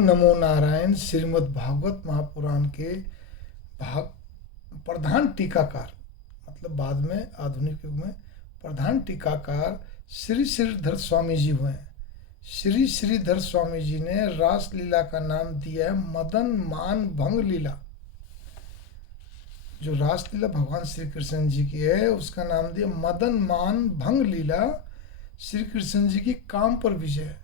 नमो नारायण। श्रीमद् भागवत महापुराण के भाग प्रधान टीकाकार, मतलब बाद में आधुनिक युग में प्रधान टीकाकार श्री श्रीधर स्वामी जी हुए हैं। श्री श्रीधर स्वामी जी ने रास लीला का नाम दिया है मदन मान भंग लीला। जो रास लीला भगवान श्री कृष्ण जी की है उसका नाम दिया मदन मान भंग लीला। श्री कृष्ण जी की काम पर विजय है।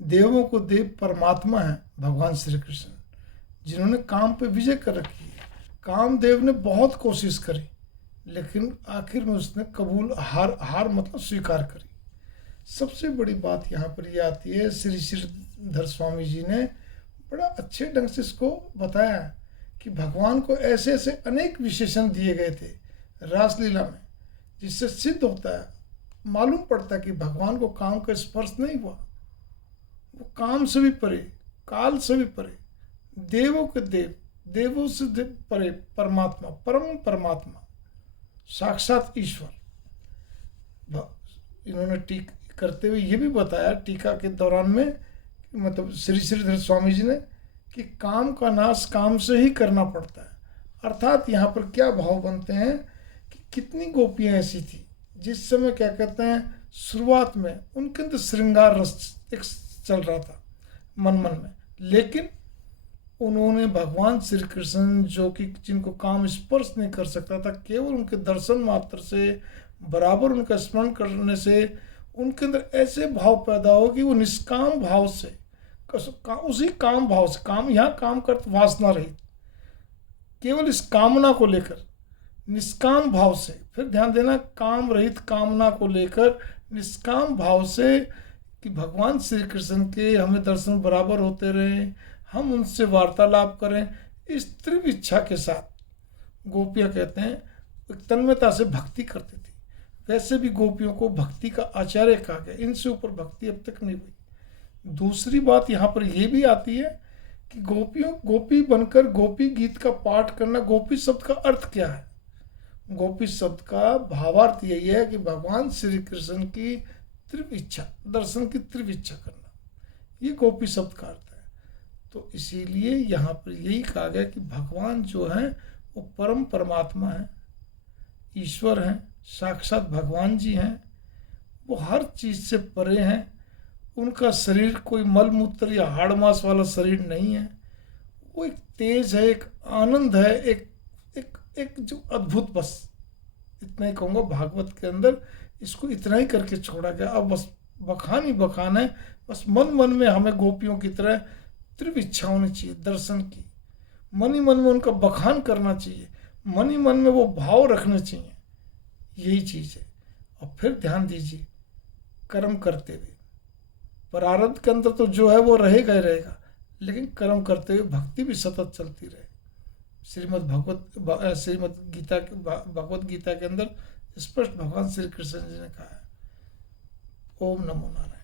देवों को देव परमात्मा है भगवान श्री कृष्ण, जिन्होंने काम पे विजय कर रखी है। कामदेव ने बहुत कोशिश करी लेकिन आखिर में उसने हार मतलब स्वीकार करी। सबसे बड़ी बात यहाँ पर यह आती है, श्री श्रीधर स्वामी जी ने बड़ा अच्छे ढंग से इसको बताया कि भगवान को ऐसे ऐसे अनेक विशेषण दिए गए थे रासलीला में, जिससे सिद्ध होता है, मालूम पड़ता है कि भगवान को काम का स्पर्श नहीं हुआ। वो काम से भी परे, काल से भी परे, देवों के देव, देवों से परे परमात्मा, परम परमात्मा, साक्षात ईश्वर। इन्होंने टीका करते हुए ये भी बताया टीका के दौरान में, मतलब श्री श्रीधर स्वामी जी ने, कि काम का नाश काम से ही करना पड़ता है। अर्थात यहाँ पर क्या भाव बनते हैं कि कितनी गोपियाँ ऐसी थी जिस समय क्या कहते हैं, शुरुआत में उनके अंदर श्रृंगार रस एक चल रहा था मन में, लेकिन उन्होंने भगवान श्री कृष्ण जो कि जिनको काम स्पर्श नहीं कर सकता था, केवल उनके दर्शन मात्र से, बराबर उनका स्मरण करने से उनके अंदर ऐसे भाव पैदा हो कि वो निष्काम भाव से, उसी काम भाव से, काम यहाँ काम कर वासना रहित, केवल इस कामना को लेकर निष्काम भाव से, फिर ध्यान देना, काम रहित कामना को लेकर निष्काम भाव से कि भगवान श्री कृष्ण के हमें दर्शन बराबर होते रहें, हम उनसे वार्तालाप करें, इस तीव्र इच्छा के साथ गोपियाँ कहते हैं तन्मयता से भक्ति करती थी। वैसे भी गोपियों को भक्ति का आचार्य कहा गया, इनसे ऊपर भक्ति अब तक नहीं हुई। दूसरी बात यहाँ पर यह भी आती है कि गोपी बनकर गोपी गीत का पाठ करना, गोपी शब्द का अर्थ क्या है? गोपी शब्द का भावार्थ यही है कि भगवान श्री कृष्ण की तीव्र इच्छा, दर्शन की तीव्र इच्छा करना, ये गोपी शब्द का अर्थ है। तो इसीलिए यहाँ पर यही कहा गया कि भगवान जो है वो परम परमात्मा है, ईश्वर हैं, साक्षात भगवान जी हैं। वो हर चीज़ से परे हैं। उनका शरीर कोई मल मूत्र या हाड़ मांस वाला शरीर नहीं है। वो एक तेज है, एक आनंद है, एक जो अद्भुत, बस इतना ही कहूँगा। भागवत के अंदर इसको इतना ही करके छोड़ा गया। अब बस बखान ही बखान है। बस मन में हमें गोपियों की तरह तीव्र इच्छा होनी चाहिए दर्शन की, मन ही मन में उनका बखान करना चाहिए, मन ही मन में वो भाव रखने चाहिए, यही चीज़ है। और फिर ध्यान दीजिए, कर्म करते हुए, प्रारब्ध के अंदर तो जो है वो रहेगा ही रहेगा, लेकिन कर्म करते हुए भक्ति भी सतत चलती रहे। श्रीमद् भगवत गीता के अंदर स्पष्ट भगवान श्री कृष्ण जी ने कहा है। ओम नमो नारायण।